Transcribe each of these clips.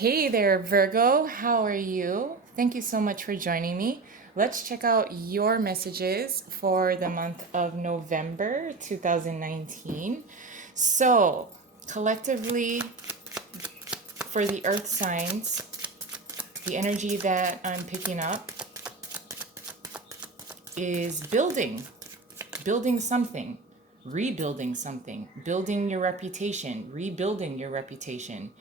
Hey there, Virgo. How are you? Thank you so much for joining me. Let's check out your messages for the month of November 2019. So, collectively, for the earth signs, the energy that I'm picking up is building something, rebuilding something, building your reputation, rebuilding your reputation.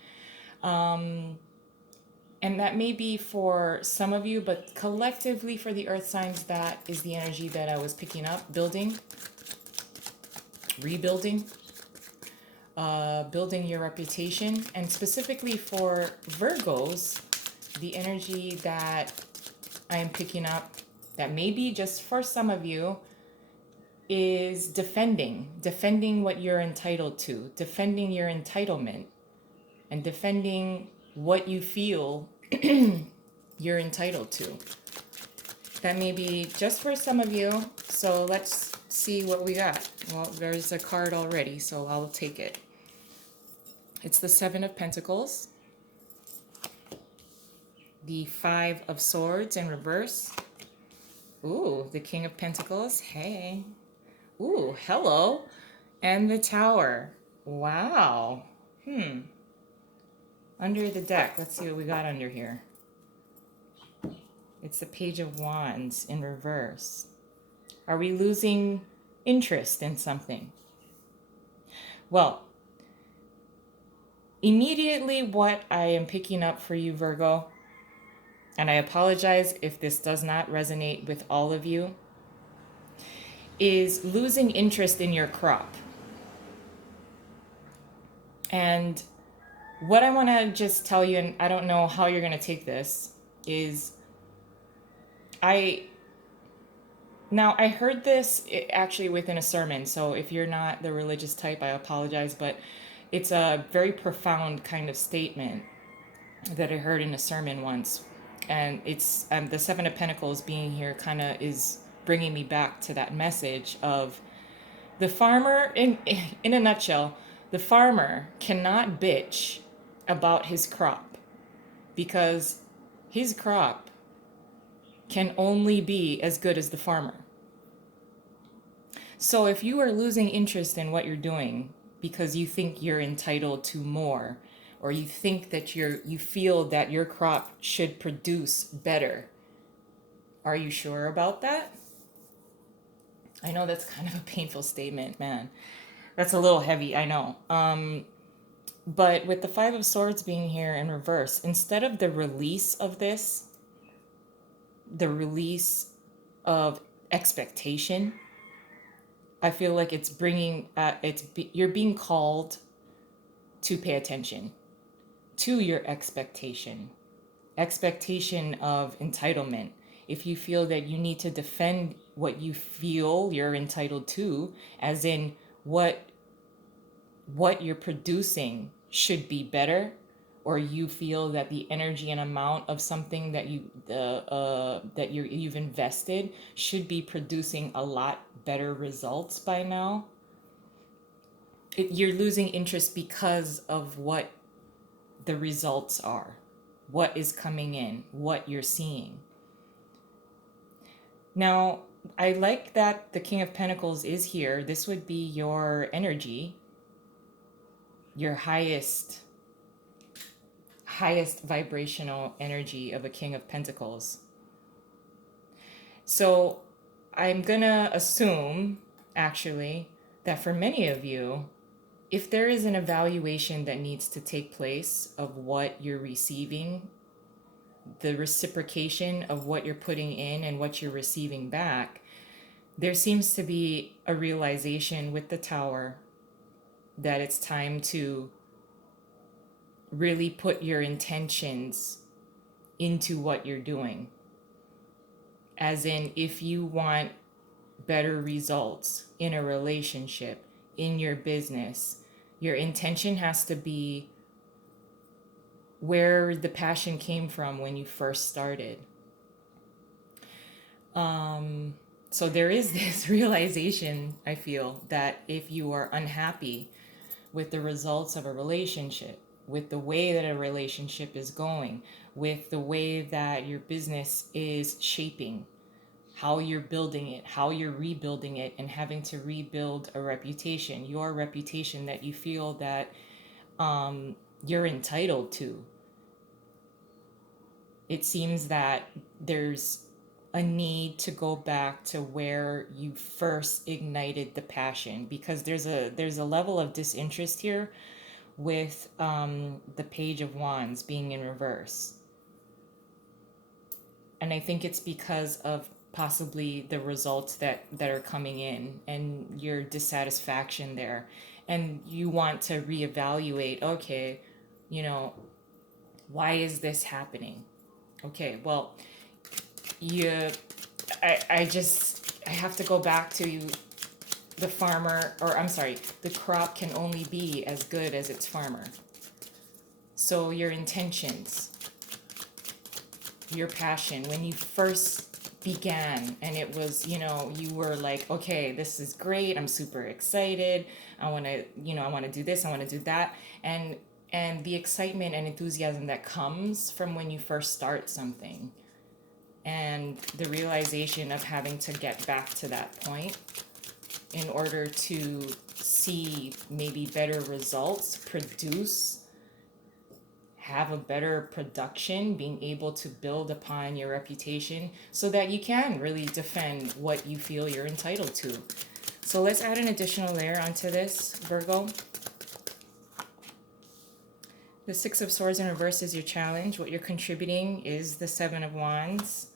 And that may be for some of you, but collectively for the earth signs, that is the energy that I was picking up. Building, rebuilding, building your reputation. And specifically for Virgos, the energy that I am picking up, that may be just for some of you, is defending what you're entitled to, defending your entitlement, and defending what you feel you're entitled to. That may be just for some of you. So let's see what we got. Well, there's a card already, so I'll take it. It's the Seven of Pentacles, the Five of Swords in reverse. Ooh, the King of Pentacles. Hey. Ooh, hello. And the Tower. Wow. Under the deck, let's see what we got under here. It's the Page of Wands in reverse. Are we losing interest in something? Well, immediately what I am picking up for you, Virgo, and I apologize if this does not resonate with all of you, is losing interest in your crop. And what I want to just tell you, and I don't know how you're going to take this, is I heard this actually within a sermon, so if you're not the religious type, I apologize, but it's a very profound kind of statement that I heard in a sermon once. And it's the Seven of Pentacles being here kind of is bringing me back to that message of the farmer, in a nutshell, the farmer cannot bitch about his crop because his crop can only be as good as the farmer. So if you are losing interest in what you're doing because you think you're entitled to more, or you think that you feel that your crop should produce better, are you sure about that? I know that's kind of a painful statement, man. That's a little heavy, I know. But with the Five of Swords being here in reverse, instead of the release of this, the release of expectation, I feel like it's bringing, you're being called to pay attention to your expectation of entitlement. If you feel that you need to defend what you feel you're entitled to, as in what you're producing should be better, or you feel that the energy and amount of something that you've invested should be producing a lot better results by now, you're losing interest because of what the results are, what is coming in, what you're seeing. Now, I like that the King of Pentacles is here. This would be your energy, your highest vibrational energy of a King of Pentacles. So I'm gonna assume, actually, that for many of you, if there is an evaluation that needs to take place of what you're receiving, the reciprocation of what you're putting in and what you're receiving back, there seems to be a realization with the Tower that it's time to really put your intentions into what you're doing. As in, if you want better results in a relationship, in your business, your intention has to be where the passion came from when you first started. So there is this realization, I feel, that if you are unhappy with the results of a relationship, with the way that a relationship is going, with the way that your business is shaping, how you're building it, how you're rebuilding it, and having to rebuild a reputation, your reputation that you feel that you're entitled to. It seems that there's a need to go back to where you first ignited the passion, because there's a level of disinterest here with the Page of Wands being in reverse. And I think it's because of possibly the results that are coming in and your dissatisfaction there. And you want to reevaluate, okay, you know, why is this happening? Okay, well, you, I have to go back to the farmer, or I'm sorry, the crop can only be as good as its farmer. So your intentions, your passion, when you first began, and it was, you were like, okay, this is great, I'm super excited, I want to, I want to do this, I want to do that, and the excitement and enthusiasm that comes from when you first start something, and the realization of having to get back to that point in order to see maybe better results, have a better production, being able to build upon your reputation so that you can really defend what you feel you're entitled to. So let's add an additional layer onto this, Virgo. The Six of Swords in reverse is your challenge. What you're contributing is the Seven of Wands.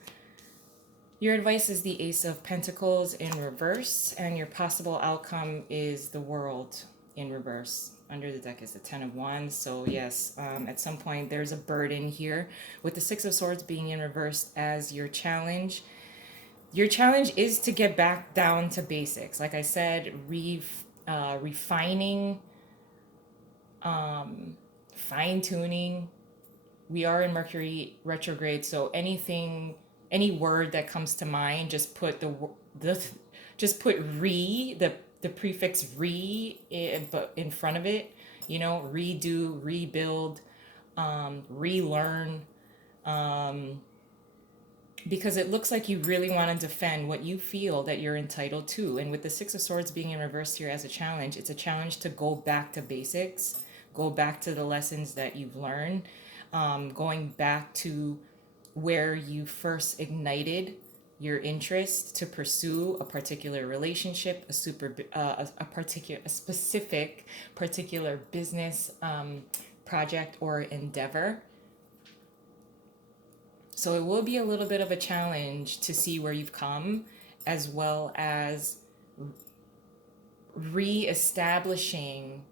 Your advice is the Ace of Pentacles in reverse, and your possible outcome is the World in reverse. Under the deck is the Ten of Wands. So yes, at some point there's a burden here with the Six of Swords being in reverse as your challenge. Your challenge is to get back down to basics. Like I said, refining, fine-tuning. We are in Mercury retrograde, so any word that comes to mind, just put the prefix re in front of it. Redo, rebuild, relearn, because it looks like you really want to defend what you feel that you're entitled to. And with the Six of Swords being in reverse here as a challenge, it's a challenge to go back to basics, go back to the lessons that you've learned, going back to where you first ignited your interest to pursue a particular relationship, a specific particular business project or endeavor. So it will be a little bit of a challenge to see where you've come, as well as reestablishing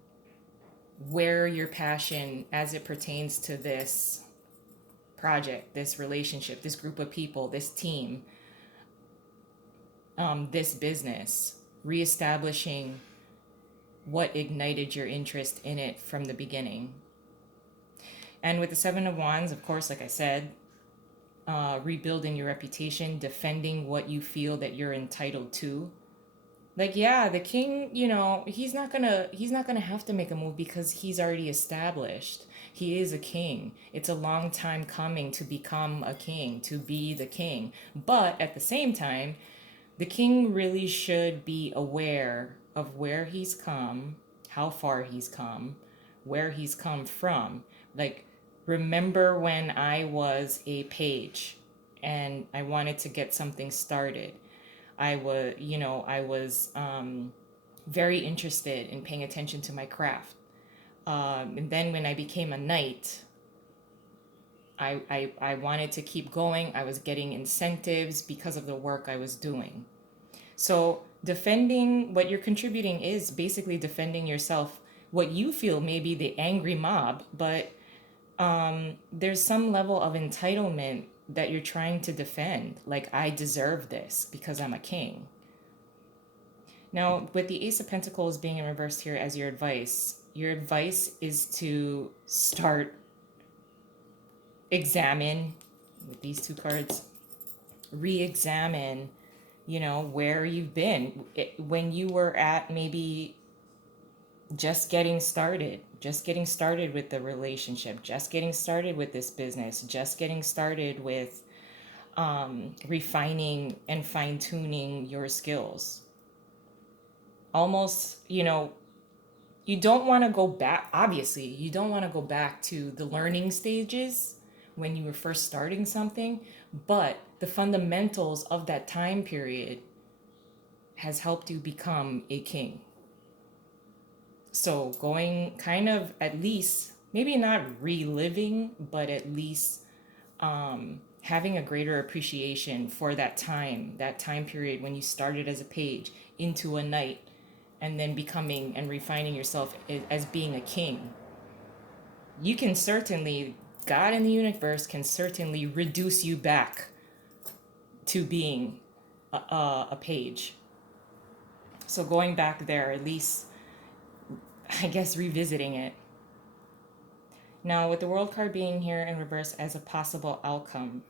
where your passion as it pertains to this project, this relationship, this group of people, this team, this business, reestablishing what ignited your interest in it from the beginning. And with the Seven of Wands, of course, like I said, rebuilding your reputation, defending what you feel that you're entitled to. Like, yeah, the king, he's not gonna have to make a move because he's already established. He is a king. It's a long time coming to become a king, to be the king. But at the same time, the king really should be aware of where he's come, how far he's come, where he's come from. Like, remember when I was a page and I wanted to get something started. I was very interested in paying attention to my craft. And then when I became a knight, I wanted to keep going. I was getting incentives because of the work I was doing. So defending what you're contributing is basically defending yourself, what you feel may be the angry mob, but there's some level of entitlement that you're trying to defend. Like, I deserve this because I'm a king. Now, with the Ace of Pentacles being in reverse here as your advice is to start examine, with these two cards, re-examine, where you've been when you were at maybe just getting started, just getting started with the relationship, just getting started with this business, just getting started with refining and fine tuning your skills. Almost, you don't want to go back. Obviously, you don't want to go back to the learning stages when you were first starting something, but the fundamentals of that time period has helped you become a king. So going kind of, at least, maybe not reliving, but at least having a greater appreciation for that time period when you started as a page into a knight, and then becoming and refining yourself as being a king. You can certainly, God and the universe can certainly reduce you back to being a page. So going back there, at least, I guess, revisiting it. Now, with the world card being here in reverse as a possible outcome,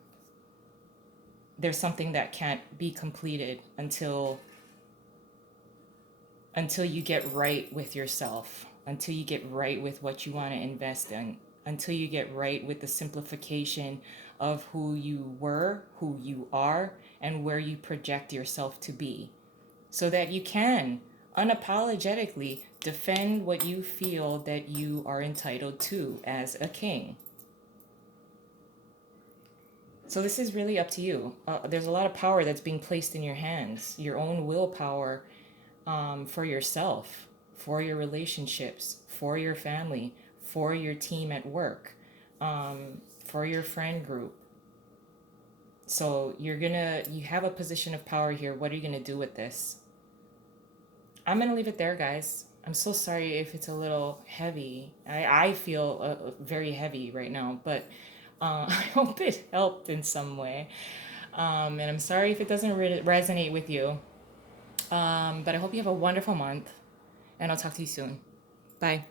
there's something that can't be completed until you get right with yourself, until you get right with what you want to invest in, until you get right with the simplification of who you were, who you are, and where you project yourself to be, so that you can unapologetically defend what you feel that you are entitled to as a king. So this is really up to you. There's a lot of power that's being placed in your hands, your own willpower, for yourself, for your relationships, for your family, for your team at work, for your friend group. So you have a position of power here. What are you gonna do with this? I'm gonna leave it there, guys. I'm so sorry if it's a little heavy. I feel very heavy right now, but I hope it helped in some way. And I'm sorry if it doesn't resonate with you. But I hope you have a wonderful month, and I'll talk to you soon. Bye.